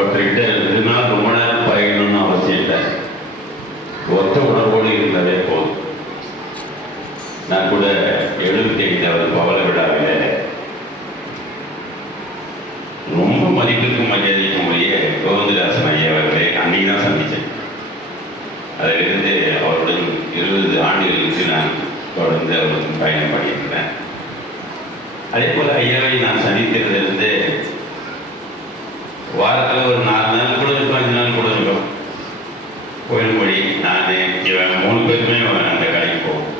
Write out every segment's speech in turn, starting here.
ஒருத்தர்கிட்ட ரெண்டு நாள் ரொம்ப நேரம் பழகணும்னு அவசியம் இல்லை. ஒத்த உணர்வோடு இருந்தாலே போதும். நான் கூட எழுபத்தி ஐந்தாவது பவள விழாவில். ரொம்ப மதிப்பிற்கும் மரியாதைக்கும் உரிய கோவிந்ததாசன் ஐயா அவர்களை அன்னைக்கு தான் சந்தித்தேன். அதிலிருந்து அவருடன் இருபது ஆண்டுகளுக்கு நான் தொடர்ந்து அவருடன் பயணம் பண்ணியிருக்கிறேன் அதே போல் ஐயாவை நான் சந்தித்ததிலிருந்து வாரத்தில் ஒரு நாலு நாள் கூட இருக்கும் அஞ்சு நாள் கூட இருக்கும் கோயில்மொழி நான் இவன் மூணு பேருமே அந்த கடைக்கு போவோம்.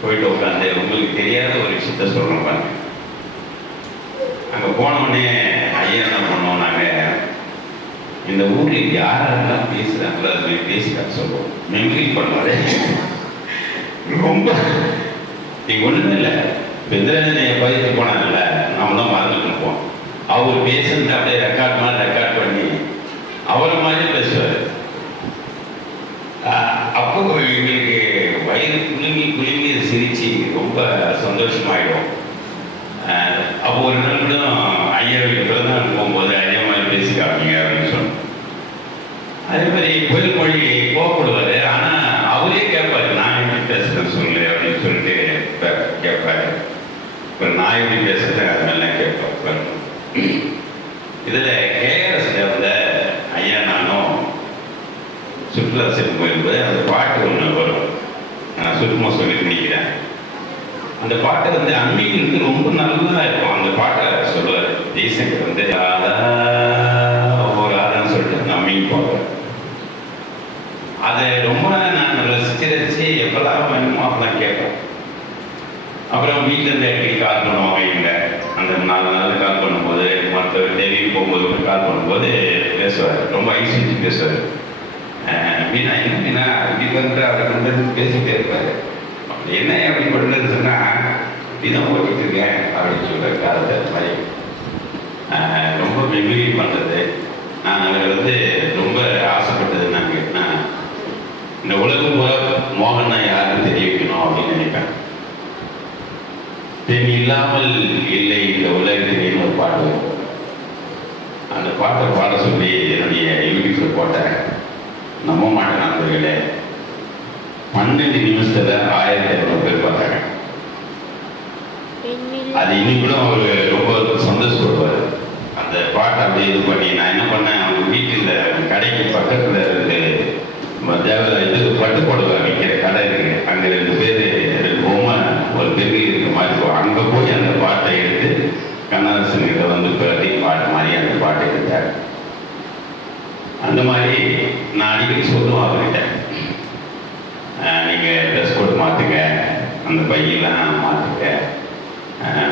போயிட்டு உட்காந்து உங்களுக்கு தெரியாத ஒரு விஷயத்த சொல்கிறோம் பாருங்க. அங்கே போனோடனே ஐயா என்ன பண்ணோம் நாங்கள் இந்த ஊரில் யாரெல்லாம் பேசுகிறாங்களோ அது மாதிரி சொல்லுவோம். மெமரி பண்ணுவாரு. ரொம்ப இங்கே ஒன்றுமே இல்லை. பெந்திரனைய பதித்து போனாங்கல்ல நம்ம தான் மறந்துட்டு போவோம். அவர் பேசுறது அப்படியே ரெக்கார்ட் மாதிரி ரெக்கார்ட் பண்ணி அவரை மாதிரி பேசுவார். அப்போ எங்களுக்கு வயிறு குலுங்கி குலுங்கி சிரிச்சு ரொம்ப சந்தோஷமாயிடும். அப்போ ஒரு நாள் கூட ஐயா வீட்டு பிறந்தநாள் போகும்போது அதே மாதிரி பேசி காமிங்க அப்படின்னு சொன்னோம். அதே மாதிரி புயல் மொழி கோவப்படுவார் ஆனால் அவரே கேட்பாரு நான் எப்படி பேசுகிறேன் சொல்லு அப்படின்னு சொல்லிட்டு கேட்பாரு இப்போ நான் எப்படி பேசுகிறேன் இதில் கேஆர்எஸ் டேவில் ஐயா நானும் சுற்றுலா செல்லும் போயிருந்தது. அந்த பாட்டு ஒன்று வரும். நான் சுருக்கமாக சொல்லி முடிக்கிறேன். அந்த பாட்டு வந்து அன்னைக்கு ரொம்ப நல்லா இருக்கும். அந்த பாட்டை சொல்லுவார் ஜெய்சங்கர் வந்து ராதா ஓ சொல்லிட்டு அந்த அம்மிங்க அதை ரொம்ப நான் ரசித்து ரசித்து எப்பெல்லாம் வேணுமோ அப்பெல்லாம் கேட்பேன். அப்புறம் வீட்டிலேருந்து அடிக்கடி கால் பண்ணுவாங்க இவங்க அந்த நாலு நாள் கால் பண்ணும்போது போகும்போது ஒரு கால் பண்ணும்போது பேசுவார். ரொம்ப ஐஸ் பேசுவார். மீனா என்ன மீனா? இப்படி வந்து அதை பண்ணுறது பேசிட்டே இருப்பார். அப்படி என்ன அப்படி பண்ணுறது சொன்னால் தினம் ஓட்டிட்டு இருக்கேன் அப்படின்னு சொல்கிற காலத்தை மாதிரி. ஆஹ் ரொம்ப மெமரி பண்ணுறது நான் அதில் வந்து ரொம்ப ஆசைப்பட்டது என்னன்னு கேட்டால் இந்த உலகம் போல மோகனை யாருன்னு தெரிய வைக்கணும் அப்படின்னு நினைப்பேன். பெண் இல்லாமல் இல்லை இந்த உலகத்திலேன்னு ஒரு பாட்டு வரும். அந்த பாட்டை பாட சொல்லி என்னுடைய யூடியூப்ல போட்டேன் நம்ப மாட்டேன் நண்பர்களே பன்னெண்டு நிமிஷத்துல ஆயிரத்தி இரநூறு பேர் பார்த்தாங்க. அது இன்னைக்கு அவர் ரொம்ப சந்தோஷப்படுவார் அந்த பாட்டை அப்படியே இது பண்ணி நான் என்ன பண்ணேன் அவங்க வீட்டில் கடைக்கு பக்கத்தில் இருந்து தேவதா இது பட்டு புடவை விற்கிற கடை இருக்கு. அங்கே ரெண்டு பேர் ரெண்டு பொம்மை ஒரு பெரிய இருக்க மாதிரி அங்கே போய் கண்ணரசன் கிட்ட வந்து பேட்டி பாட்டு மாதிரி அந்த பாட்டு எடுத்தார். அந்த மாதிரி நான் அடிக்கடி சொல்லுவேன் அவர்கிட்ட. நீங்கள் ட்ரெஸ் கோட் மாற்றுங்க அந்த பையெல்லாம் மாற்றுங்க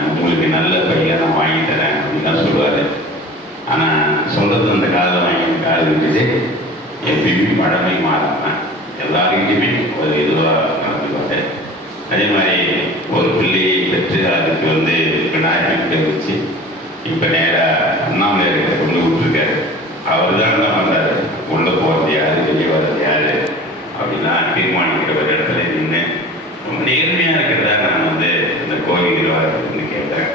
உங்களுக்கு நல்ல பையில நான் வாங்கி தரேன் அப்படின்லாம் சொல்லுவார். ஆனால் சொல்கிறது அந்த காதில் வாங்கி காது விட்டுட்டு எப்பயுமே பழமை மாறாமல் எல்லாருக்கிட்டையுமே ஒரு இதுவாக நடந்துக்குவாரு அதே மாதிரி ஒரு பிள்ளையை பெற்று அதுக்கு வந்து இப்போ நேராக அண்ணாமலையார்கிட்ட கொண்டு விட்டுருக்காரு அவர் தான் என்ன வந்தார் உள்ளே போகிறது யார்? வெளியே வர்றது யார்? அப்படிலாம் தீர்மானிக்கிற ஒரு இடத்துல நின்று ரொம்ப நேர்மையாக இருக்கிறதா நான் வந்து இந்த கோயில் நிர்வாகத்துக்கு கேட்டேன்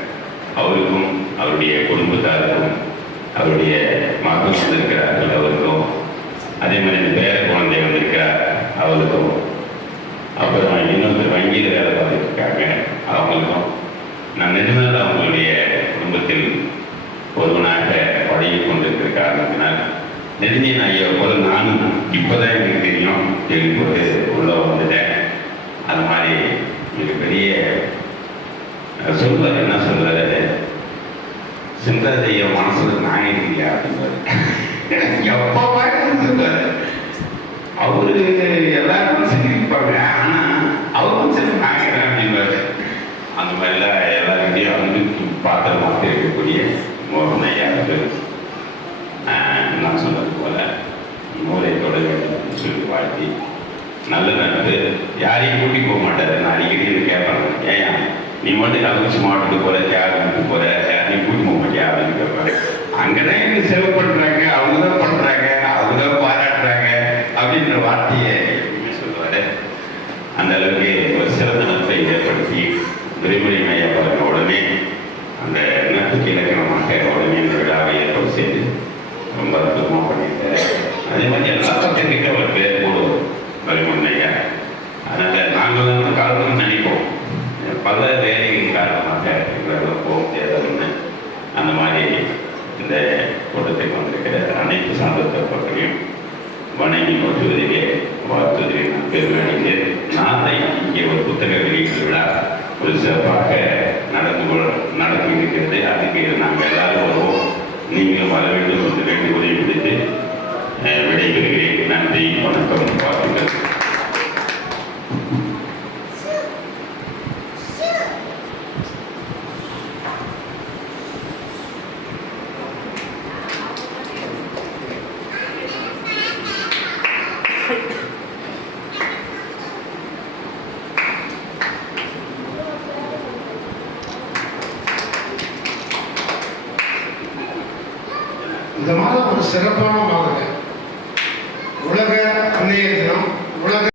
அவருக்கும் அவருடைய குடும்பத்தாருக்கும் அவருடைய மகன் வந்திருக்கிறார்கள் அவருக்கும் அதே மாதிரி இந்த பேர குழந்தை வந்திருக்கிறார் அவருக்கும் அப்புறம் இன்னொருத்தர் வங்கியில் வேலை பார்த்துட்டு இருக்காங்க அவங்களுக்கும் நான் நிஜமாக அவங்களுடைய குடும்பத்தில் ஒருவனாக பழகி கொண்டிருக்கிற காரணத்தினால் நெடுஞ்சன் ஐயா போல நானும் இப்போதான் எனக்கு தெரியும் கேள்விப்பட்டு உள்ள வந்துட்டேன். அது மாதிரி மிகப்பெரிய அஹ், என்ன சொல்றாரு சிந்தாஜ் ஐயா மனசுல நான் இல்லையா அப்படின்னு எப்போ பார்க்கறது சொல்லுவாரு அவரு எல்லாருக்கும் சிரிப்பாங்க ஆனா அவரும் சில நாயகன் அப்படின்னு அந்த மாதிரிலாம் எல்லாருக்கிட்டையும் வந்து பாத்திரமாக இருக்கக்கூடிய மோகன் ஐயா அவர்கள் ஆஹ் நான் சொன்னது போல நூலை தொட வேண்டும் அப்படின்னு சொல்லி வாழ்த்தி நல்ல நட்பு யாரையும் கூட்டி போக மாட்டார். நான் அடிக்கடி இதை கேட்பேன் ஏன் நீ மட்டும் கள்ளக்குறிச்சி மாவட்டத்துக்கு போற தியாகத்துக்கு போற யாரையும் கூட்டி போக மாட்டியா? அப்படின்னு கேட்பாரு. அங்கதான் எனக்கு சேவை பண்றாங்க அவங்க தான் பண்றாங்க அவங்க தான் பாராட்டுறாங்க அப்படின்ற வார்த்தையை சொல்லுவார் சொல்லுவாரு? அந்த அளவுக்கு ஒரு சிறந்த நட்பை ஏற்படுத்தி விரிமுறை பல வேலைகள் காரணமாக இவர்கள் போக முடியாதுன்னு அந்த மாதிரி இந்த கூட்டத்துக்கு வந்திருக்கிற அனைத்து சார்ந்த வணங்கி நோட்டுவதிலே இந்த மாதம் ஒரு சிறப்பான மாதங்க. உலக அன்னையர் தினம் உலக